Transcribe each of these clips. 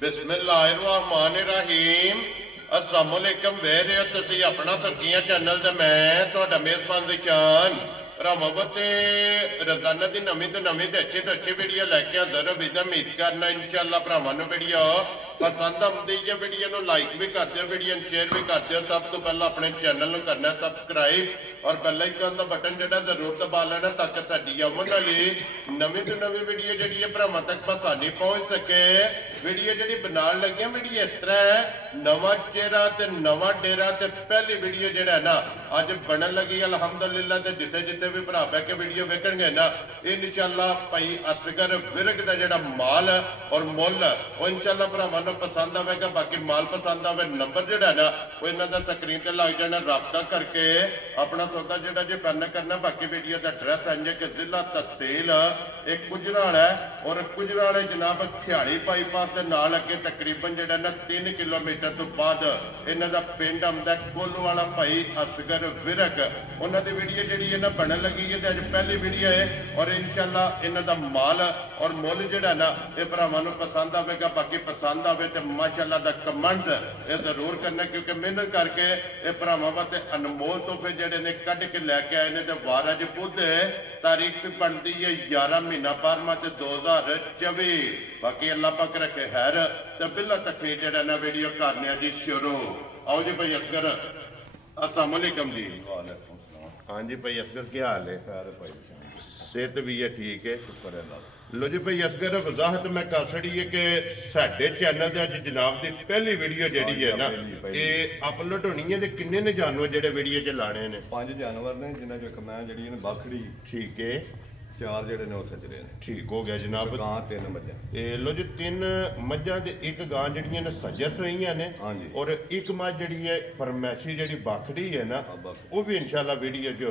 बिस्मिल्लाहिर्रहमानिर्रहीम। अस्सलाम वालेकुम। वे रहे हो तुसीं अपना सब्जियां चैनल ते मैं तुहाडा मेज़बान दिशान रामावत रोजाना की नवीं तो अच्छी वीडियो लैके हाज़र विद उम्मीद करना इंशाअल्लाह भरावां नूं वीडियो पसंद आती है। वीडियो नूं लाइक भी कर दिओ, वीडियो नूं शेयर भी कर दिओ। सब तो पहला अपने चैनल नूं करना सबसक्राइब और बेल आइकन का बटन जिहड़ा जरूर दबा लेना ताकि साडी आउण वाली नवीं तो नवीं वीडियो जिहड़ी है भरावां तक आसानी पहुँच सके। वीडियो जिहड़ी बनाउण लगे वीडियो इस तरह है, नवां चेहरा ते नवां डेरा ते पहली वीडियो जिहड़ा है ना अज बनन लगी अलहमदुलिल्लाह। ते जिथे जिथे भी भरा बह के वीडियो वेखणगे ना इंशाअल्लाह भाई असगर विरक का जिहड़ा माल और मुल वो इंशाअल्लाह भरावां नूं पसंद आवेगा। बाकी माल पसंद आवे नंबर जिहड़ा ना वो इन्हां दा स्क्रीन ते लग जाना, राबता करके अपना सौदा जिहड़ा जे करना। बाकी वीडियो का एड्रैस इंज कि जिला तहसील एक गुजराल है और गुजराल जनाब खियाली बाईपास के नाल अगे तकरीबन जिहड़ा ना 3 किलोमीटर तो बाद इन्हां दा पिंड आउंदा कोलवाला भाई असगर विरक। उन्हां दी वीडियो जिहड़ी है ना बनन लगी है ते अज पहली वीडियो है और इंशाअल्लाह इन्हां दा माल और मुल जिहड़ा ना ये भरावां नूं पसंद आवेगा। बाकी पसंद आवे ते माशाअल्लाह दा कमेंट ये जरूर करना, क्योंकि मेहनत करके ये भरावां वास्ते अनमोल तोहफे जिहड़े ने कढ के लैके आए ने। ते वार अज बुध तारीख भी बनती है 11 महीना 12वां ते 2024। बाकी अल्लाह पाक रखे खैर ते बिल्ला तकलीफ जिहड़ा ना वीडियो करने जी शुरू। आओ जी भाई असगर, अस्सलाम वालेकुम जी। हाँ जी भाई असगर, क्या हाल है? सेहत भी है ठीक है? लो जी भाई असगर, वजाहत मैं कर छड़ी है कि साडे चैनल ते अज जनाब दी पहली वीडियो जिहड़ी है ना ये अपलोड होनी है। ते किन्ने ने जानवर जिहड़े वीडियो च लाने ने? 5 जानवर ने जिन्हां चों मैं जिहड़ी ने बाखड़ी ठीक है, 4 जिहड़े ने वो सजरे ने। ठीक हो गया जनाब। गां 3 मੱਝਾਂ। लो जी 3 मੱਝਾਂ ਤੇ ਇੱਕ ਗਾਂ ਜਿਹੜੀਆਂ ਨੇ ਸੱਜਰ ਸਹੀਆਂ ਨੇ ਹਾਂਜੀ। ਔਰ ਇੱਕ ਮੱਝ ਜਿਹੜੀ ਹੈ ਫਰਮੈਸ਼ੀ ਜਿਹੜੀ ਬਾਖੜੀ ਹੈ ਨਾ ਉਹ ਵੀ ਇਨਸ਼ਾਅੱਲਾ ਵੀਡੀਓ 'ਚ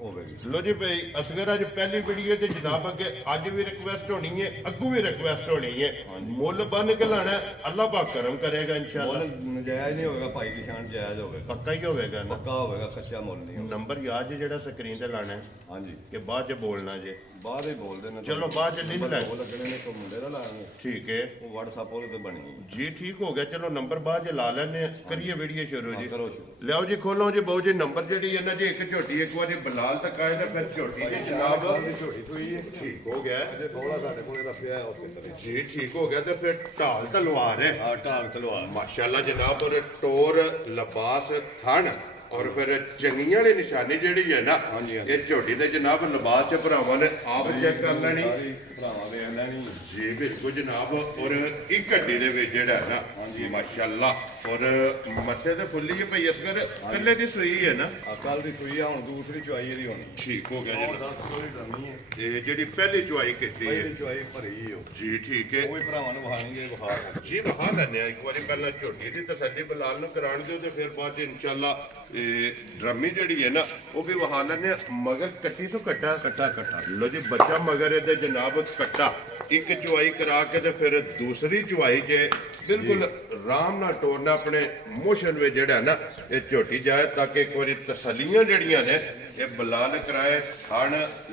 ਹੋਵੇਗੀ। ਲੋ ਜੀ ਭਾਈ ਅਸਗਰ ਅੱਜ ਪਹਿਲੀ ਵੀਡੀਓ ਤੇ ਜਨਾਬ ਅੱਗੇ ਅੱਜ ਵੀ ਰਿਕਵੈਸਟ ਹੋਣੀ ਹੈ, ਅੱਗੋਂ ਵੀ ਰਿਕਵੈਸਟ ਹੋਣੀ ਹੈ। ਮੁੱਲ ਬੰਨ ਕੇ ਲਾਣਾ ਅੱਲਾਹ ਪਾਕ ਕਰਮ ਕਰੇਗਾ ਇਨਸ਼ਾਅੱਲਾ। ਨਜਾਇਜ਼ ਨਹੀਂ ਹੋਵੇਗਾ ਭਾਈ ਦੀ ਸ਼ਾਨ, ਜਾਇਜ਼ ਹੋਵੇਗਾ, ਪੱਕਾ ਹੀ ਹੋਵੇਗਾ ਨਾ? ਪੱਕਾ ਹੋਵੇਗਾ, ਕੱਚਾ ਮੁੱਲ ਨਹੀਂ ਹੋਵੇਗਾ। ਨੰਬਰ ਯਾਦ ਜਿਹੜਾ ਸਕਰੀਨ ਤੇ ਲਾਣਾ ਹੈ ਹਾਂਜੀ, ਕਿ ਬਾਅਦ 'ਚ ਬੋਲਣਾ ਜੇ? ਬਾਅਦ ਹੀ ਬੋਲਦੇ ਨੇ। ਚਲੋ ਬਾਅਦ 'ਚ ਲਿਖ ਲੈ। ਉਹ ਲੱਗਣੇ ਨੇ ਕੋ ਮੁੰਡੇ ਦਾ ਲਾਵਾਂਗੇ। ਠੀਕ ਹੈ ਉਹ WhatsApp ਉਹਦੇ ਤੇ ਬਣੀ ਜੀ, ਠੀਕ ਹੋ ਗਿਆ। ਚਲੋ ਨੰਬਰ ਬਾਅਦ 'ਚ ਲਾ ਲੈਣੇ, ਕਰੀਏ ਵੀਡੀਓ ਸ਼ੁਰੂ ਜੀ। ਕਰੋ ਸ਼ੁਰੂ। ਲਿਆਓ ਜੀ, ਖੋਲੋ ਜੀ ਬਹੁ ਜੀ। ਨੰਬਰ ਜਿਹੜੀ ਹੈ ਨਾ ਜੀ ਇੱਕ ਝੋਟੀ ਇੱਕ ਵਾਰੀ ਬਲਾਲ ਤੱਕ ਆਏ ਤਾਂ ਫਿਰ ਝੋਟੀ ਜੀ ਜਨਾਬ ਝੋਟੀ ਸੂਈ ਹੈ, ਠੀਕ ਹੋ ਗਿਆ ਅਜੇ ਥੋੜਾ ਸਾਡੇ ਕੋਲੇ ਦਾ ਪਿਆ ਉਸੇ ਤਰ੍ਹਾਂ ਜੀ, ਠੀਕ ਹੋ ਗਿਆ। ਤੇ ਫਿਰ ਢਾਲ ਤਲਵਾਰ ਹੈ ਆ ਢਾਲ ਤਲਵਾਰ ਮਾਸ਼ਾਅੱਲਾ ਜਨਾਬ। ਔਰ ਟੋਰ ਲਿਬਾਸ ਥਣ और फिर चंगियां वाली निशानी जिहड़ी है ना ये झोटी दे जनाब लिबास च भरावां ने आप चेक कर लेनी ਭਰਾਵਾਂ ਵੇਖ ਲੈਣੀ जी बिल्कुल जनाब। और एक हड्डी दे विच जिहड़ा है ना माशाअल्लाह और मथे ते फुल्ली है भाई असगर कल्ले दी सूई है ना? ਕੱਲ ਦੀ ਸੂਈ ਆ, ਹੁਣ ਦੂਸਰੀ ਚੁਆਈ ਇਹਦੀ ਹੋਣੀ। ठीक हो गया जनाब। ਥੋੜੀ ਡਰਨੀ ਹੈ ये ਜਿਹੜੀ ਪਹਿਲੀ ਚੁਆਈ ਕੀਤੀ ਹੈ ਪਹਿਲੀ ਚੁਆਈ ਭਰੀ ਉਹ ਜੀ, ਠੀਕ ਹੈ ਉਹ ਵੀ ਭਰਾਵਾਂ ਨੂੰ ਵਹਾਣਗੇ ਬੁਖਾਰ ਜੀ। ਵਹਾ ਲੈਣੇ ਇੱਕ ਵਾਰੀ ਪਹਿਲਾਂ ਝੋਟੀ ਦੀ ਤਸੱਲੀ ਬਲਾਲ ਨੂੰ ਕਰਾਣ ਦਿਓ ਤੇ ਫਿਰ ਬਾਅਦ ਚ ਇਨਸ਼ਾਅੱਲਾ ਡਰਮੀ ਜਿਹੜੀ ਹੈ ਨਾ ਉਹ ਵੀ ਵਹਾ ਲੈਣੇ। ਮਗਰ ਕੱਟੀ ਤੋਂ ਕੱਟਾ ਕੱਟਾ ਲੋ ਜੀ ਬੱਚਾ ਮਗਰ ਇਹਦੇ ਜਨਾਬ ਕੱਟਾ। ਇੱਕ ਚੁਆਈ ਕਰਾ ਕੇ ਤੇ ਫਿਰ ਦੂਸਰੀ ਚੁਆਈ 'ਚ ਬਿਲਕੁਲ ਆਰਾਮ ਨਾਲ ਟੋਰਨਾ ਆਪਣੇ ਮੋਸ਼ਨ ਵਿੱਚ ਜਿਹੜਾ ਨਾ ਇਹ ਝੋਟੀ ਜਾਏ ਤਾਂ ਕਿ ਇੱਕ ਵਾਰੀ ਤਸੱਲੀਆਂ ਜਿਹੜੀਆਂ ਨੇ ਇਹ ਬਲਾਲ ਕਰਾਏ। ਹਣ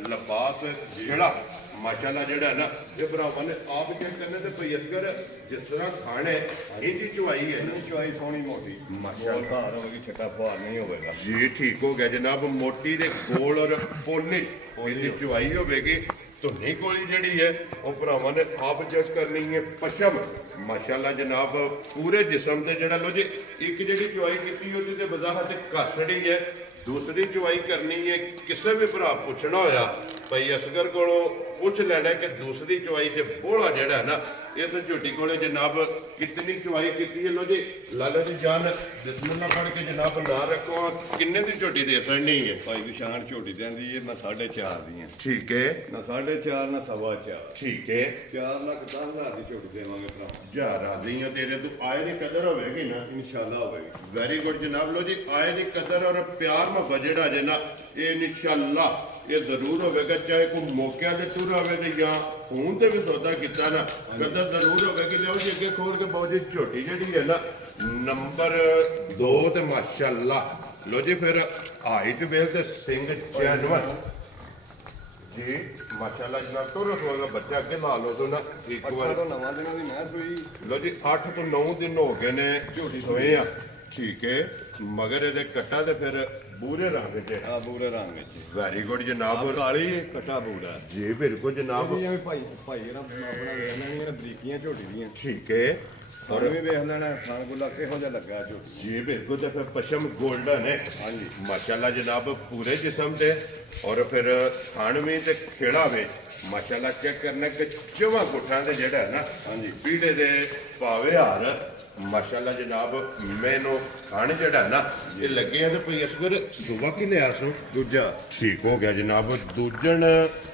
ਲਿਬਾਸ ਜਿਹੜਾ ਮਾਸ਼ਾਅੱਲਾ ਜਿਹੜਾ ਨਾ ਇਹ ਭਰਾਵਾਂ ਨੇ ਆਪ ਚੈੱਕ ਕਰਨੇ ਤੇ ਭਈ ਅਸਗਰ ਜਿਸ ਤਰ੍ਹਾਂ ਖਾਣੇ ਇਹਦੀ ਚੁਆਈ ਹੈ ਨਾ ਚੁਆਈ ਸੋਹਣੀ ਮੋਟੀ ਮਾਸ਼ਾਅੱਲਾ ਘਰ ਹੋਵੇਗੀ, ਛੱਟਾ ਫੁਹਾਰ ਨਹੀਂ ਹੋਵੇਗਾ ਜੀ, ਠੀਕ ਹੋ ਗਿਆ ਜਨਾਬ। ਮੋਟੀ ਦੇ ਗੋਲ ਔਰ ਪੋਲੀ ਇਹਦੀ ਚੁਆਈ ਹੋਵੇਗੀ। ਧੁੰਨੀ ਕੋਲੀ ਜਿਹੜੀ ਹੈ ਉਹ ਭਰਾਵਾਂ ਨੇ ਆਪ ਚੈੱਕ ਕਰਨੀ ਹੈ। ਪਸ਼ਮ ਮਾਸ਼ਾਅੱਲਾ ਜਨਾਬ ਪੂਰੇ ਜਿਸਮ ਤੇ ਜਿਹੜਾ ਲੋ ਜੀ ਇੱਕ ਜਿਹੜੀ ਚੁਆਈ ਕੀਤੀ ਉਹਦੀ ਤੇ ਵਜ਼ਾਹਤ ਘਸੜੀ ਹੈ। ਦੂਸਰੀ ਚੁਆਈ ਕਰਨੀ ਹੈ। ਕਿਸੇ ਵੀ ਭਰਾ ਪੁੱਛਣਾ ਹੋਇਆ ਭਾਈ ਅਸਗਰ ਕੋਲੋਂ ਪੁੱਛ ਲੈਣਾ ਕਿ ਦੂਸਰੀ ਚੁਆਈ 'ਚ ਬੋਲਾ ਜਿਹੜਾ ਨਾ ਇਸ ਝੋਟੀ ਕੋਲੇ ਜਨਾਬ ਕਿਤਨੀ ਚੁਆਈ ਕੀਤੀ ਹੈ। ਲੋ ਜੀ ਲਾਲਾ ਜੀ ਜਾਨ ਬਿਸਮਿਲ੍ਲਾ ਪੜ੍ਹ ਕੇ ਜਨਾਬ ਨਾ ਰੱਖੋ ਕਿੰਨੇ ਦੀ ਝੋਟੀ ਦੇ ਸਕਣੀ ਹੈ? ਭਾਈ ਦੀ ਸ਼ਾਨ ਝੋਟੀ ਜਾਂਦੀ ਹੈ। ਮੈਂ 4.5 ਦੀ ਹਾਂ। ਠੀਕ ਹੈ, ਨਾ 4.5 ਨਾ 4.25 ਠੀਕ ਹੈ। 4 ਲੱਖ 10 ਹਜ਼ਾਰ ਦੀ ਝੋਟੀ ਦੇਵਾਂਗੇ ਭਰਾ। ਜਾ ਰਾਜ਼ੀ ਹਾਂ ਤੇਰੇ ਤੋਂ ਆਏ ਦੀ ਕਦਰ ਹੋਵੇਗੀ ਨਾ ਇਨਸ਼ਾਅੱਲਾ ਹੋਵੇਗੀ। ਵੈਰੀ ਗੁੱਡ ਜਨਾਬ। ਲੋ ਜੀ ਆਏ ਦੀ ਕਦਰ ਔਰ ਪਿਆਰ ਮੁਹੱਬਤ ਜਿਹੜਾ ਜੇ ਨਾ ਇਹ ਇਨਸ਼ਾਅੱਲਾ ਇਹ ਜ਼ਰੂਰ ਹੋਵੇਗਾ। ਚਾਹੇ ਕੋਈ ਮੌਕਿਆਂ ਤੇ ਤੁਰ ਹੋਵੇ ਤੇ ਜਾਂ ਫੋਨ ਤੇ ਵੀ ਸੌਦਾ ਕੀਤਾ ਨਾ ਕਦਰ ਜ਼ਰੂਰ ਹੋਵੇਗੀ। ਲਿਆਓ ਜੀ ਅੱਗੇ ਖੋਲ ਕੇ ਬਹੁਤ ਜੀ ਝੋਟੀ ਜਿਹੜੀ ਹੈ ਨਾ ਨੰਬਰ 2 ਤੇ ਮਾਸ਼ਾਅੱਲਾ। ਲੋ ਜੀ ਫਿਰ ਹਾਈਟ ਵੇਲ ਤੇ ਸਿੰਘ ਚੈਨਵਰ ਜੀ ਮਾਸ਼ਾਅੱਲਾ ਜਨਾਬ ਤੋਰੋ ਵਰਗਾ ਬੱਚਾ ਅੱਗੇ ਲਾ ਲਓ ਤੋਂ ਨਾ ਇੱਕ ਅੱਠਾਂ ਵਾਰ ਤੋਂ 9 ਦਿਨਾਂ ਦੀ ਮੈਂ ਸੂਈ ਲੋ ਜੀ 8 ਤੋਂ 9 ਦਿਨ ਹੋ ਗਏ ਨੇ ਝੋਟੀ ਸੋਏ ਆ ਠੀਕ ਹੈ ਮਗਰ ਇਹਦੇ ਕੱਟਾ ਤੇ ਫਿਰ ਬੂਰੇ ਰੰਗ ਚ ਆ ਬੂਰੇ ਰੰਗ ਵਿੱਚ ਵੈਰੀ ਗੁੱਡ ਜਨਾਬ ਕਾਲੀ ਕਟਾ ਬੂਰਾ ਜੀ ਬਿਲਕੁਲ ਜਨਾਬ ਇਹ ਵੀ ਭਾਈ ਭਾਈ ਇਹਦਾ ਆਪਣਾ ਵੇਖ ਲੈਣੀਆਂ ਨੇ ਬਰੀਕੀਆਂ ਝੋਟੀ ਦੀਆਂ ਠੀਕ ਹੈ ਔਰ ਵੀ ਵੇਖ ਲੈਣਾ ਖਾਣ ਗੁੱਲਾ ਕਿਹੋ ਜਿਹਾ ਲੱਗਾ ਝੋਟੀ ਜੀ ਬਿਲਕੁਲ ਤੇ ਫਿਰ ਪਸ਼ਮ 골ਡਨ ਹੈ ਹਾਂਜੀ ਮਾਸ਼ਾਅੱਲਾ ਜਨਾਬ ਪੂਰੇ ਜਿਸਮ ਤੇ ਔਰ ਫਿਰ ਥਣ ਵੀ ਤੇ ਖੇੜਾ ਵੇ ਮਾਸ਼ਾਅੱਲਾ ਚੈੱਕ ਕਰਨਾ ਕਿ ਚੌਵਾਂ ਗੁੱਠਾਂ ਦੇ ਜਿਹੜਾ ਹੈ ਨਾ ਹਾਂਜੀ ਪੀੜੇ ਦੇ ਪਾਵੇ ਹਾਰ ਮਾਸ਼ਾਅੱਲਾ ਜਨਾਬ ਮੈਨੂੰ ਖਾਣ ਜਿਹੜਾ ਹੈ ਨਾ ਇਹ ਲੱਗੇ ਆ ਤੇ ਭਈ ਅਸਗਰ ਸੁਬਾ ਕਿ ਲਿਆ ਸੋ ਦੂਜਾ ਠੀਕ ਹੋ ਗਿਆ ਜਨਾਬ ਦੂਜਣ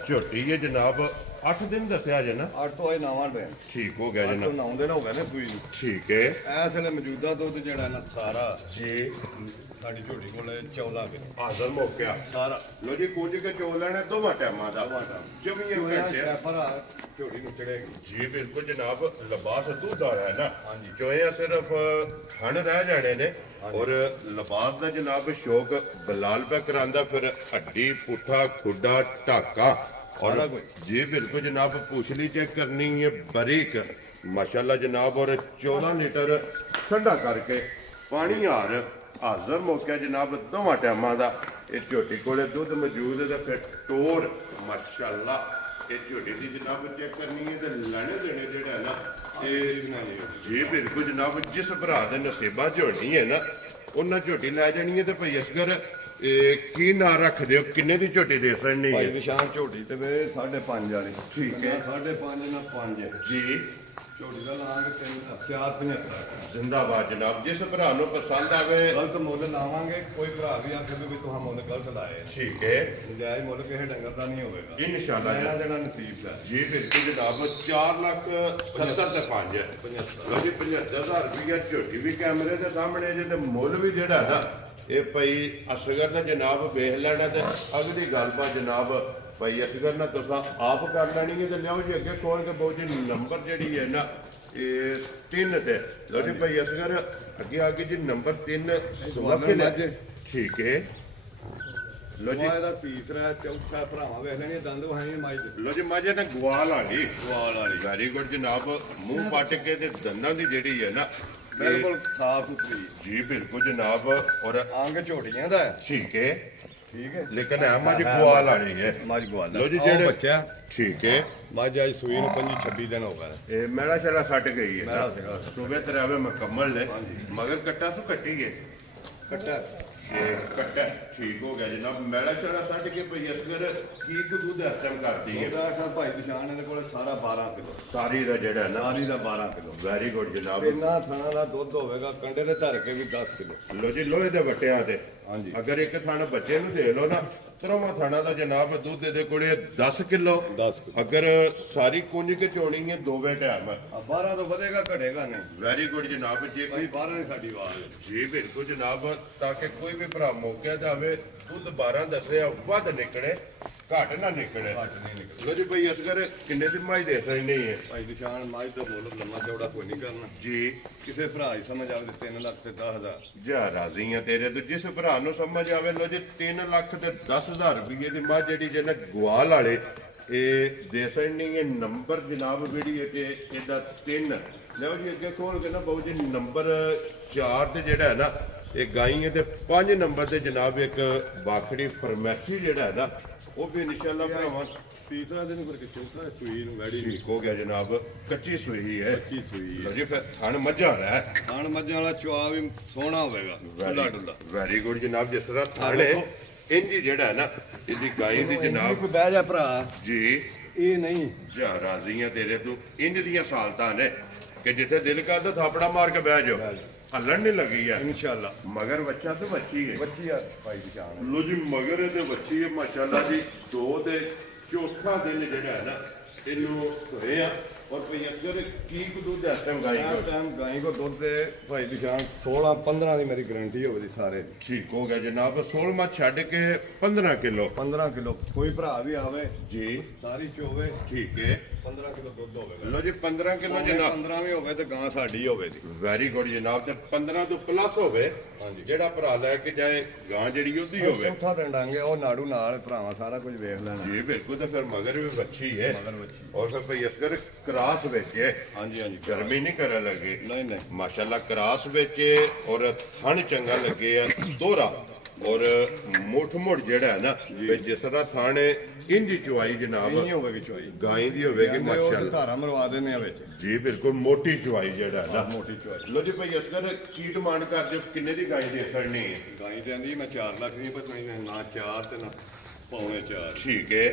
ਝੋਟੀ ਹੈ ਜਨਾਬ 8 ਦਿਨ ਦੱਸਿਆ ਜੇ ਨਾ 8 ਤੋਂ ਇਹ ਨਵਾਂ ਦਿਨ ਠੀਕ ਹੋ ਗਿਆ 8 ਤੋਂ ਜਨਾਬ 9 ਦਿਨ ਹੋ ਗਏ ਨੇ ਸੂਈ ਨੂੰ ਠੀਕ ਹੈ ਇਸ ਵੇਲੇ ਮੌਜੂਦਾ ਦੁੱਧ ਜਿਹੜਾ ਨਾ ਸਾਰਾ ਜੀ ਸਾਡੀ ਝੋਟੀ ਕੋਲ 14 ਕਿਲੋ ਹਾਜ਼ਰ ਮੌਕਿਆ ਸਾਰਾ ਲੋ ਜੀ ਕੁਝ ਕੇ ਚੋ ਲੈਣਾ ਦੋਵਾਂ ਟਾਈਮਾਂ ਦਾ ਜਮੀਆਂ ਘੰਟੇ ਪਰ ਝੋਟੀ ਨੂੰ ਚੜੇਗੀ ਜੀ ਬਿਲਕੁਲ ਜਨਾਬ ਲਿਬਾਸ ਦੁੱਧ ਵਾਲਾ ਹੈ ਨਾ ਹਾਂਜੀ। ਚੋਇਆ ਸਿਰਫ ਖਣ ਰਹਿ ਜਾਣੇ ਨੇ ਔਰ ਲਿਬਾਸ ਦਾ ਜਨਾਬ ਸ਼ੌਕ ਬਲਾਲ ਪੈ ਕਰਾਂਦਾ ਫਿਰ ਹੱਡੀ ਪੁੱਠਾ ਖੁੱਡਾ ਢਾਕਾ ਔਰ ਸਾਰਾ ਕੁਝ। ਜੀ ਬਿਲਕੁਲ ਜਨਾਬ ਪੁਛਲੀ ਚੈੱਕ ਕਰਨੀ ਹੈ ਬਰੀਕ ਮਾਸ਼ਾਅੱਲਾ ਜਨਾਬ ਔਰ 14 ਲੀਟਰ ਠੰਡਾ ਕਰਕੇ ਪਾਣੀ ਹਾਜ਼ਰ ਮੌਕਿਆ ਜਨਾਬ ਦੋਵਾਂ ਟਾਈਮਾਂ ਦਾ ਇਹ ਝੋਟੀ ਕੋਲੇ ਦੁੱਧ ਮੌਜੂਦ ਹੈ ਤੇ ਫਿਰ ਟੋਰ ਮਾਸ਼ਾਅੱਲਾ ਇਹ ਝੋਟੀ ਦੀ ਜਨਾਬ ਚੈੱਕ ਕਰਨੀ ਹੈ ਤੇ ਲੈਣੇ ਦੇਣੇ ਜਿਹੜਾ ਹੈ ਨਾ ਇਹ ਜੀ ਬਿਲਕੁਲ ਜਨਾਬ ਜਿਸ ਭਰਾ ਦੇ ਨਸੀਬਾਂ ਝੋਟੀ ਹੈ ਨਾ ਉਹਨਾਂ ਝੋਟੀ ਲੈ ਜਾਣੀ ਹੈ ਤੇ ਭਈ ਅਸਗਰ ਇਹ ਕੀ ਨਾਂ ਰੱਖਦੇ ਹੋ ਕਿੰਨੇ ਦੀ ਝੋਟੀ ਦੇ ਸਕਣੀ ਭਾਈ ਹੈ ਨਿਸ਼ਾਨ ਝੋਟੀ ਤੇ ਵੇ 5.5 ਵਾਲੀ ਠੀਕ ਹੈ। 5.5 ਨਾਲ 5 ਜੀ ਝੋਟੀ ਦਾ ਲਾਂਗੇ 4.75 ਜ਼ਿੰਦਾਬਾਦ ਜਨਾਬ ਜਿਸ ਭਰਾ ਨੂੰ ਪਸੰਦ ਆਵੇ ਗਲਤ ਮੁੱਲ ਲਾਵਾਂਗੇ ਕੋਈ ਭਰਾ ਵੀ ਆਖੇ ਵੀ ਤੁਹਾਂ ਮੁੱਲ ਗਲਤ ਲਾਏ ਆ। ਠੀਕ ਹੈ ਨਜਾਇਜ਼ ਮੁੱਲ ਕਿਸੇ ਡੰਗਰ ਦਾ ਨਹੀਂ ਹੋਵੇਗਾ ਇਨਸ਼ਾਅੱਲਾ ਲੈਣਾ ਦੇਣਾ ਨਸੀਬ ਦਾ ਜੀ ਬਿਲਕੁਲ ਜਨਾਬ 4,70,000 ਤੇ 5 ਲੋ ਜੀ 75,000 ਰੁਪਇਆ ਝੋਟੀ ਵੀ ਕੈਮਰੇ ਦੇ ਸਾਹਮਣੇ ਜੇ ਤੇ ਮੁੱਲ ਵੀ ਜਿਹੜਾ ਹੈ ਨਾ ਇਹ ਪਈ ਅਸਗਰ ਦਾ ਜਨਾਬ ਵੇਖ ਲੈਣਾ ਤੇ ਅਗਲੀ ਗੱਲਬਾਤ ਜਨਾਬ ਪਈ ਅਸਗਰ ਨਾ ਤੁਸੀਂ ਆਪ ਕਰ ਲੈਣੀ ਹੈ ਤੇ ਲਿਆਓ ਜੀ ਅੱਗੇ ਖੋਲ ਕੇ ਬਹੁਤ ਜੀ ਨੰਬਰ ਜਿਹੜੀ ਹੈ ਨਾ ਇਹ 3 ਤੇ ਲੋ ਜੀ ਭਾਈ ਅਸਗਰ ਅੱਗੇ ਆ ਗਈ ਜੀ ਨੰਬਰ 3 ਸੁਬਕੇ ਲੈ ਠੀਕ ਹੈ ਲੋ ਜੀ ਇਹਦਾ ਤੀਸਰਾ ਚੌਥਾ ਭਰਾਵਾਂ ਵੇਖ ਲੈਣੀ ਦੰਦ ਵਹਾਈ ਮਾਈ ਦੇ ਲੋ ਜੀ ਮਾਝੇ ਨੇ ਗਵਾਲ ਆ ਗਈ ਗਵਾਲ ਵਾਲੀ ਵੈਰੀ ਗੁੱਡ ਜਨਾਬ ਮੂੰਹ ਪੱਟ ਕੇ ਤੇ ਦੰਦਾਂ ਦੀ ਜਿਹੜੀ ਹੈ ਨਾ ਬਿਲਕੁਲ ਸਾਫ ਸੁਥਰੀ ਜੀ ਬਿਲਕੁਲ ਜਨਾਬ ਔਰ ਅੰਗ ਝੋਟੀਆਂ ਦਾ ਹੈ। ਠੀਕ ਹੈ ਠੀਕ ਹੈ ਲੇਕਿਨ ਹੈ ਮੱਝ ਗਵਾਲ ਵਾਲੀ ਹੈ ਮੱਝ ਗਵਾਲ ਲੋ ਜੀ ਆਹ ਜਿਹੜੇ ਬੱਚਾ ਠੀਕ ਹੈ ਮੱਝ ਅੱਜ ਸੂਈ ਨੂੰ 25-26 ਦਿਨ ਹੋ ਗਏ ਇਹ ਮੈਲਾ ਛੜਾ ਛੱਡ ਗਈ ਹੈ ਮੈਲਾ ਸੀਗਾ। ਸੁਬੇ ਤਰਾਵੇ ਮੁਕੰਮਲ ਨੇ ਮਗਰ ਕੱਟਾ ਸੁ ਕੱਟੀ ਹੈ ਕੱਟਾ ਇਹ ਕੱਟਾ ਠੀਕ ਹੋ ਗਿਆ ਜਨਾਬ ਮੈਲਾ ਛੜਾ ਛੱਡ ਕੇ ਪਈ ਅਸਗਰ ਕੀ ਕੁ ਦੁੱਧ ਅਸਮ ਕਰਦੀ ਹੈ ਉਹਦਾ ਆਖਰ ਭਾਈ ਨਿਸ਼ਾਨ ਇਹਦੇ ਕੋਲ ਸਾਰਾ 12 ਕਿਲੋ ਸਾਰੀ ਦਾ ਜਿਹੜਾ ਨਾ ਨਾਲੀ ਦਾ 12 ਕਿਲੋ ਵੈਰੀ ਗੁੱਡ ਜਨਾਬ ਇੰਨਾ ਥਣਾ ਦਾ ਦੁੱਧ ਹੋਵੇਗਾ ਕੰਡੇ ਦੇ ਧਰ ਕੇ ਵੀ 10 ਕਿਲੋ ਲੋ ਜੀ ਲੋਹੇ ਦੇ ਵਟਿਆਂ ਤੇ ਹਾਂਜੀ ਅਗਰ ਇੱਕ ਥਣ ਬੱਚੇ ਨੂੰ ਦੇ ਲਓ ਨਾ ਤਰੋਂ ਥਾਣਾ ਦਾ ਜਨਾਬ ਦੁੱਧ ਦੇ ਕੋਲੇ 10 ਕਿਲੋ 10 ਕਿਲੋ ਅਗਰ ਸਾਰੀ ਕੁੰਜ ਕੇ ਚੋਣੀ ਹੈ ਦੋਵੇਂ ਟਾਈਮ ਆ 12 ਤੋਂ ਵਧੇਗਾ ਘਟੇਗਾ ਨਹੀਂ ਵੈਰੀ ਗੁੱਡ ਜਨਾਬ ਜੇ ਭਾਈ 12 ਦੀ ਸਾਡੀ ਆਵਾਜ਼ ਹੈ। ਜੀ ਬਿਲਕੁਲ ਜਨਾਬ ਤਾਂ ਕਿ ਕੋਈ ਵੀ ਭਰਾ ਮੌਕਿਆ ਜਾਵੇ ਦੁੱਧ 12 ਦੱਸਿਆ ਵੱਧ ਨਿਕਲੇ ਘੱਟ ਨਾ ਨਿਕਲੇ ਘੱਟ ਨਹੀਂ ਨਿਕਲਦਾ ਲੋ ਜੀ ਭਾਈ ਅਸਗਰ ਕਿੰਨੇ ਦੀ ਮਾਈ ਦੇ ਨਹੀਂ ਹੈ ਭਾਈ ਨਿਸ਼ਾਨ ਮਾਝ ਦਾ ਮੁੱਲ ਲੰਮਾ ਚੌੜਾ ਕੋਈ ਨਹੀਂ ਕਰਨਾ ਜੀ ਕਿਸੇ ਭਰਾ ਹੀ ਸਮਝ ਆਵੇ ਤੇ 3 ਲੱਖ ਤੇ 10,000 ਜਾ ਰਾਜ਼ੀ ਆ ਤੇਰੇ ਤੋਂ ਜਿਸ ਭਰਾ ਨੂੰ ਸਮਝ ਆਵੇ ਲੋ ਜੀ 3 ਲੱਖ ਤੇ 10,000 ਰੁਪਏ ਦੀ ਮੱਝ ਜਿਹੜੀ ਜਿਹਨੇ ਗਵਾਲ ਵਾਲੇ ਇਹ ਦੇ ਸਕਣੀ ਹੈ ਨੰਬਰ ਜਨਾਬ ਜਿਹੜੀ ਹੈ ਤੇ ਇਹਦਾ 3 ਲਓ ਜੀ ਅੱਗੇ ਖੋਲ ਕੇ ਨਾ ਬਹੁ ਜੀ ਨੰਬਰ 4 ਤੇ ਜਿਹੜਾ ਹੈ ਨਾ ਇਹ ਗਾਈ ਹੈ ਤੇ 5 ਨੰਬਰ ਤੇ ਜਨਾਬ ਇੱਕ ਬਾਖੜੀ ਫਰਮੈਸੀ ਜਿਹੜਾ ਹੈ ਨਾ ਉਹ ਵੀ ਇਨਸ਼ਾਅੱਲਾ ਭਰਾਵਾਂ ਤੀਸਰਾ ਦਿਨ ਕਰਕੇ ਚੌਥਾ ਸੂਈ ਨੂੰ ਵੈੜੀ ਠੀਕ ਹੋ ਗਿਆ ਜਨਾਬ ਕੱਚੀ ਸੂਈ ਹੈ ਕੀ ਸੂਈ ਲਓ ਜੀ ਫਿਰ ਥਣ ਮੱਝਾਂ ਹੈ ਖਾਣ ਮੱਝਾਂ ਵਾਲਾ ਚੁਆ ਵੀ ਸੋਹਣਾ ਹੋਵੇਗਾ ਡੁੱਲਾ ਡੁੱਲਾ ਵੈਰੀ ਗੁੱਡ ਜਨਾਬ ਜਿਸ ਤਰ੍ਹਾਂ ਥਣ ਹੈ ਇੰਜ ਹੀ ਜਿਹੜਾ ਹੈ ਨਾ ਇਹਦੀ ਗਾਈ ਦੀ ਜਨਾਬ ਕੋਈ ਬਹਿ ਜਾ ਭਰਾ ਜੀ ਇਹ ਨਹੀਂ ਜਾ ਰਾਜ਼ੀਆਂ ਤੇਰੇ ਤੋਂ ਇੰਜ ਦੀਆਂ ਸਾਲਤਾਂ ਨੇ ਕਿ ਜਿੱਥੇ ਦਿਲ ਕਰਦਾ ਥਾਪੜਾ ਮਾਰ ਕੇ ਬਹਿ ਜਾਓ ਹੱਲਣ ਨਹੀਂ ਲੱਗੀ ਆ ਇਨਸ਼ਾਅੱਲਾ ਮਗਰ ਬੱਚਾ ਤੇ ਬੱਚੀ ਹੈ ਬੱਚੀ ਆ ਭਾਈ ਨਿਸ਼ਾਨ ਲੋ ਜੀ ਮਗਰ ਇਹਦੇ ਬੱਚੀ ਹੈ ਮਾਸ਼ਾਅੱਲਾ ਜੀ 2 ਦੇ ਚੌਥਾ ਦਿਨ ਜਿਹੜਾ ਹੈ ਨਾ ਇਹਨੂੰ ਸੋਏ ਆ ਔਰ ਭਈ ਅਸਗਰ ਕੀ ਕੁ ਦੁੱਧ ਹੈ ਟਾਈਮ ਗਾਈ ਇਸ ਕੋ ਟਾਈਮ ਗਾਈ ਕੋ ਦੁੱਧ ਤੇ ਭਾਈ ਨਿਸ਼ਾਨ 16-15 ਦੀ ਮੇਰੀ ਗਾਰੰਟੀ ਹੋਵੇ ਦੀ ਸਾਰੇ ਦੀ। ਠੀਕ ਹੋ ਗਿਆ ਜਨਾਬ 16 ਮਾ ਛੱਡ ਕੇ 15 ਕਿਲੋ 15 ਕਿਲੋ ਕੋਈ ਭਰਾ ਵੀ ਆਵੇ ਜੀ ਸਾਰੀ ਚੋਵੇ ਠੀਕ ਹੈ 15 ਕਿਲੋ ਦੁੱਧ ਹੋਵੇਗਾ ਲੋ ਜੀ 15 ਕਿਲੋ ਜਨਾਬ 15 ਵੀ ਹੋਵੇ ਤੇ ਗਾਂ ਸਾਡੀ ਹੋਵੇ ਜੀ ਵੈਰੀ ਗੁੱਡ ਜਨਾਬ ਤੇ 15 ਤੋਂ ਪਲੱਸ ਹੋਵੇ ਹਾਂਜੀ। ਜਿਹੜਾ ਭਰਾ ਲੈ ਕੇ ਜਾਏ ਗਾਂ ਜਿਹੜੀ ਉਹਦੀ ਹੋਵੇ ਚੌਥਾ ਦਿਨ ਡਾਂਗੇ ਉਹ ਨਾੜੂ ਨਾਲ ਭਰਾਵਾਂ ਸਾਰਾ ਕੁਝ ਵੇਖ ਲੈਣਾ ਜੀ ਬਿਲਕੁਲ ਤੇ ਫਿਰ ਮਗਰ ਵੀ ਬੱਚੀ ਹੈ ਮਗਰ ਬੱਚੀ। ਔਰ ਫਿਰ ਭਈ ਅਸਕਰ ਕਰਾਸ ਵਿੱਚ ਹੈ ਹਾਂਜੀ ਹਾਂਜੀ ਗਰਮੀ ਨਹੀਂ ਕਰਨ ਲੱਗੇ ਨਹੀਂ ਨਹੀਂ ਮਾਸ਼ਾਅੱਲਾ ਕਰਾਸ ਵਿੱਚ ਹੈ ਔਰ ਥਣ ਚੰਗਾ ਲੱਗੇ ਆ ਦੋਹਰਾ ਔਰ ਮੁੱਠ ਮੁੱਠ ਜਿਹੜਾ ਹੈ ਨਾ ਵੀ ਜਿਸ ਤਰ੍ਹਾਂ ਥਣ ਇੰਜ ਚੁਆਈ ਜਨਾਬ ਨਹੀਂ ਹੋਵੇਗੀ ਚੋਈ ਗਾਂ ਦੀ ਹੋਵੇਗੀ ਮਾਸ਼ਾਅੱਲਾ ਧਾਰਾ ਮਰਵਾ ਦਿੰਦੇ ਆ ਵਿੱਚ ਜੀ ਬਿਲਕੁਲ ਮੋਟੀ ਚੁਆਈ ਜਿਹੜਾ ਹੈ ਨਾ ਮੋਟੀ ਚੋਈ ਲੋ ਜੀ ਭਈ ਅਸਕਰ ਕੀ ਡਿਮਾਂਡ ਕਰਦੇ ਹੋ? ਕਿੰਨੇ ਦੀ ਗਾਂ ਦੀ ਖੜਨੀ ਹੈ ਗਾਂ ਤੇ ਆਂਦੀ ਮੈਂ 4 ਲੱਖ ਦੀ ਪਤਨੀ ਨਾ 4 ਤੇ ਨਾ ਪੌਣੇ 4 ਠੀਕ ਹੈ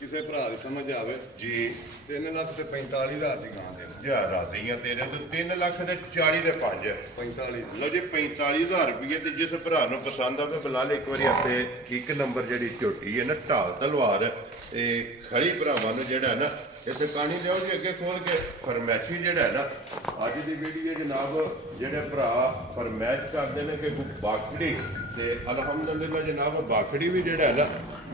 ਕਿਸੇ ਭਰਾ ਦੀ ਸਮਝ ਆਵੇ ਜੀ 3 ਲੱਖ ਤੇ 45,000 ਦੀ ਗਾਂ ਦੇ ਜਾ ਰਾਜ਼ੀਆਂ ਤੇਰੇ ਤੋਂ 3 ਲੱਖ ਦੇ 40 ਦੇ 5 45 ਲੋ ਜੀ 45,000 ਰੁਪਏ ਤੇ ਜਿਸ ਭਰਾ ਨੂੰ ਪਸੰਦ ਆਵੇ ਬੁਲਾ ਲੈ ਇੱਕ ਵਾਰੀ ਆਪੇ ਇੱਕ ਨੰਬਰ ਜਿਹੜੀ ਝੋਟੀ ਹੈ ਨਾ ਢਾਲ ਤਲਵਾਰ ਇਹ ਖੜੀ ਭਰਾਵਾਂ ਨੂੰ ਜਿਹੜਾ ਨਾ ਇੱਥੇ ਕਾਣੀ ਲਿਓ ਜੀ ਅੱਗੇ ਖੋਲ ਕੇ ਫਰਮੈਸ਼ੀ ਜਿਹੜਾ ਹੈ ਨਾ ਅੱਜ ਦੀ ਵੀਡੀਓ ਜਨਾਬ ਜਿਹੜੇ ਭਰਾ ਫਰਮੈਸ਼ ਕਰਦੇ ਨੇ ਕਿ ਬਾਖੜੀ ਤੇ ਅਲਹਮਦੁਲਿਲਾ ਜਨਾਬ ਬਾਖੜੀ ਵੀ ਜਿਹੜਾ ਹੈ ਨਾ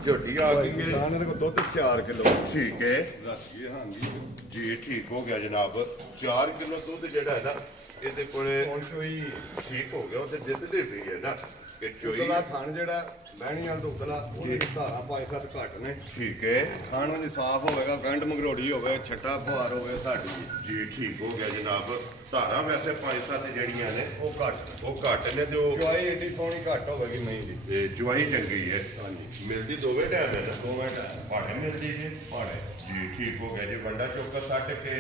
ਝੋਟੀ ਆ ਗਈ ਹੈ ਗਾਂ ਦੇ ਕੋਲ ਦੁੱਧ 4 ਕਿਲੋ ਠੀਕ ਹੈ ਰੱਖੀ ਹਾਂਜੀ ਜੀ ਠੀਕ ਹੋ ਗਿਆ ਜਨਾਬ 4 ਕਿਲੋ ਦੁੱਧ ਜਿਹੜਾ ਹੈ ਨਾ ਇਹਦੇ ਕੋਲੇ ਹੁਣ ਚੋਈ ਠੀਕ ਹੋ ਗਿਆ ਉਹਦੇ ਦਿੱਤੇ ਵੀ ਹੈ ਨਾ ਕਿ ਚੋਈ ਉਸਦਾ ਥਣ ਜਿਹੜਾ ਬਹਿਣੀ ਵਾਲ ਦੁੱਖਲਾ ਉਹਦੀ ਧਾਰਾ 5-7 ਘੱਟ ਨੇ ਠੀਕ ਹੈ ਥਣ ਉਹਦੀ ਸਾਫ਼ ਹੋਵੇਗਾ ਗੰਢ ਮਗਰੋੜੀ ਹੋਵੇ ਛੱਟਾ ਫੁਹਾਰ ਹੋਵੇ ਸਾਡੀ ਜੀ ਠੀਕ ਹੋ ਗਿਆ ਜਨਾਬ ਧਾਰਾਂ ਵੈਸੇ 5-7 ਜਿਹੜੀਆਂ ਨੇ ਉਹ ਘੱਟ ਉਹ ਘੱਟ ਨੇ ਤੇ ਉਹ ਚੁਆਈ ਏਡੀ ਸੋਹਣੀ ਘੱਟ ਹੋਵੇਗੀ ਨਹੀਂ ਦੀ ਇਹ ਜਵਾਈ ਚੰਗੀ ਹੈ ਹਾਂਜੀ ਮਿਲਦੀ ਦੋਵੇਂ ਟਾਈਮ ਹੈ ਨਾ ਦੋਵੇਂ ਟਾਈਮ ਭਾੜੇ ਮਿਲਦੀ ਜੀ ਪਾੜੇ ਜੀ ਠੀਕ ਹੋ ਗਿਆ ਜੀ ਵੰਡਾ ਚੌਕਾ ਸੱਟ ਕੇ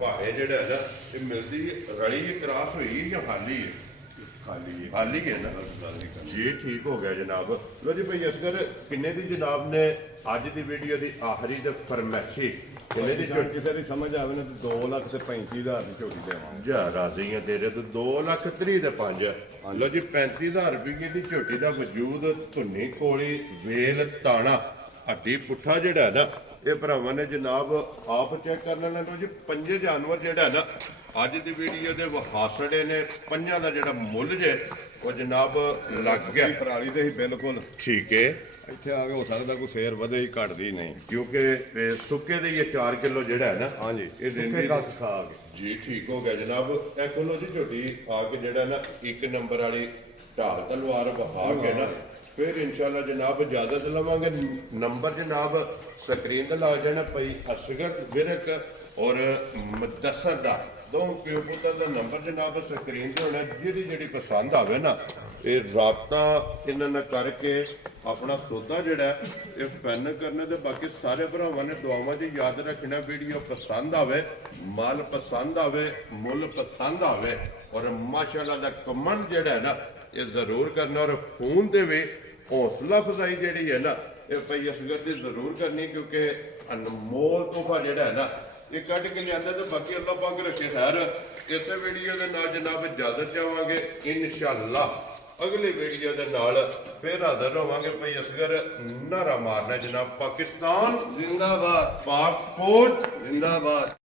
ਭਾੜੇ ਜਿਹੜਾ ਹੈ ਨਾ ਇਹ ਮਿਲਦੀ ਰਲੀ ਕਰਾਸ ਹੋਈ ਹੈ ਜਾਂ ਹਾਲੀ ਹੈ ਖਾਲੀ ਹੈ ਹਾਲੀ ਹੈ ਨਾ ਗੱਲ ਨਹੀਂ ਕਰਨੀ ਜੀ ਠੀਕ ਹੋ ਗਿਆ ਜਨਾਬ ਲੋ ਜੀ ਭਈ ਅਸਗਰ ਕਿੰਨੇ ਦੀ ਜਨਾਬ ਨੇ ਅੱਜ ਦੀ ਵੀਡੀਓ ਦੀ ਆਖਰੀ ਤੇ ਫਰਮਾਇਸ਼ੀ ਕਿੰਨੇ ਦੀ ਜੇ ਕਿਸੇ ਦੀ ਸਮਝ ਆਵੇ ਨਾ ਤੇ 2 ਲੱਖ ਤੇ 35,000 ਦੀ ਝੋਟੀ ਦੇਵਾਂਗੇ ਜਾ ਰਾਜ਼ੀਆਂ ਤੇਰੇ ਤੋਂ 2 ਲੱਖ 30 ਦੇ 5 ਲੋ ਜੀ 35,000 ਰੁਪਏ ਦੀ ਝੋਟੀ ਦਾ ਵਜੂਦ ਧੁੰਨੀ ਕੋਲੀ ਵੇਲ ਤਾਣਾ ਹੱਡੀ ਪੁੱਠਾ ਜਿਹੜਾ ਹੈ ਨਾ ਇਹ ਭਰਾਵਾਂ ਨੇ ਜਨਾਬ ਆਪ ਚੈੱਕ ਕਰ ਲੈਣਾ ਲੋ ਜੀ ਪੰਜੇ ਜਾਨਵਰ ਜਿਹੜਾ ਹੈ ਨਾ ਅੱਜ ਦੀ ਵੀਡੀਓ ਦੇ ਵਹਾਸੜੇ ਨੇ ਪੰਜਾਂ ਦਾ ਜਿਹੜਾ ਮੁੱਲ ਜੇ ਉਹ ਜਨਾਬ ਲੱਗ ਗਿਆ ਪਰਾਲੀ ਤੇ ਹੀ ਬਿਲਕੁਲ ਠੀਕ ਹੈ ਇੱਥੇ ਆ ਕੇ ਹੋ ਸਕਦਾ ਕੋਈ ਸੇਰ ਵਧੇ ਹੀ ਘਟਦੀ ਨਹੀਂ ਕਿਉਂਕਿ ਇਹ ਸੁੱਕੇ ਦੇ ਇਹ 4 ਕਿਲੋ ਜਿਹੜਾ ਹੈ ਨਾ ਹਾਂਜੀ ਇਹ ਦਿੰਦੇ ਕੱਖ ਖਾ ਕੇ ਜੀ ਠੀਕ ਹੋ ਗਿਆ ਜਨਾਬ ਇਹ ਖੋਲੋ ਜੀ ਝੋਟੀ ਆ ਕੇ ਜਿਹੜਾ ਨਾ ਇੱਕ ਨੰਬਰ ਵਾਲੀ ਢਾਲ ਤਲਵਾਰ ਵਹਾ ਕੇ ਨਾ ਫਿਰ ਇਨਸ਼ਾਅੱਲਾ ਜਨਾਬ ਇਜਾਜ਼ਤ ਲਵਾਂਗੇ ਨੰਬਰ ਜਨਾਬ ਸਕਰੀਨ ਤੇ ਲਾ ਜਾਣਾ ਪਈ ਅਸਗਰ ਵਿਰਕ ਔਰ ਮੁਦੱਸਰ ਦਾ ਦੋ ਪਿਓ ਪੁੱਤਰ ਦਾ ਨੰਬਰ ਜਨਾਬ ਸਕਰੀਨ ਤੇ ਹੋਣਾ ਜਿਹੜੀ ਪਸੰਦ ਆਵੇ ਨਾ ਇਹ ਰਾਬਤਾ ਇਹਨਾਂ ਨਾਲ ਕਰਕੇ ਆਪਣਾ ਸੌਦਾ ਜਿਹੜਾ ਇਹ ਫੈਨ ਕਰਨਾ ਤੇ ਬਾਕੀ ਸਾਰੇ ਭਰਾਵਾਂ ਨੇ ਦੁਆਵਾਂ 'ਚ ਯਾਦ ਰੱਖਣਾ ਵੀਡੀਓ ਪਸੰਦ ਆਵੇ ਮਾਲ ਪਸੰਦ ਆਵੇ ਮੁੱਲ ਪਸੰਦ ਆਵੇ ਔਰ ਮਾਸ਼ਾਅੱਲਾ ਦਾ ਕਮੈਂਟ ਜਿਹੜਾ ਹੈ ਨਾ ਇਹ ਜ਼ਰੂਰ ਕਰਨਾ ਔਰ ਫੋਨ ਤੇ ਵੀ ਹੌਸਲਾ ਅਫਜ਼ਾਈ ਜਿਹੜੀ ਹੈ ਨਾ ਇਹ ਭਈ ਅਸਗਰ ਦੀ ਜ਼ਰੂਰ ਕਰਨੀ ਕਿਉਂਕਿ ਅਨਮੋਲ ਤੋਹਫਾ ਜਿਹੜਾ ਹੈ ਨਾ ਇਹ ਕੱਢ ਕੇ ਲਿਆਂਦਾ ਤੇ ਬਾਕੀ ਅੱਲਾਹ ਪਾਕ ਰੱਖੇ ਖੈਰ ਇਸੇ ਵੀਡੀਓ ਦੇ ਨਾਲ ਜਨਾਬ ਇਜਾਜ਼ਤ ਚਾਹਾਂਗੇ ਇਨਸ਼ਾਅੱਲਾ ਅਗਲੀ ਵੀਡੀਓ ਦੇ ਨਾਲ ਫਿਰ ਹਾਜ਼ਰ ਹੋਵਾਂਗੇ ਭਈ ਅਸਗਰ ਨਾਰਾ ਮਾਰਨਾ ਜਨਾਬ ਪਾਕਿਸਤਾਨ ਜ਼ਿੰਦਾਬਾਦ ਪਾਕ ਫੌਜ ਜ਼ਿੰਦਾਬਾਦ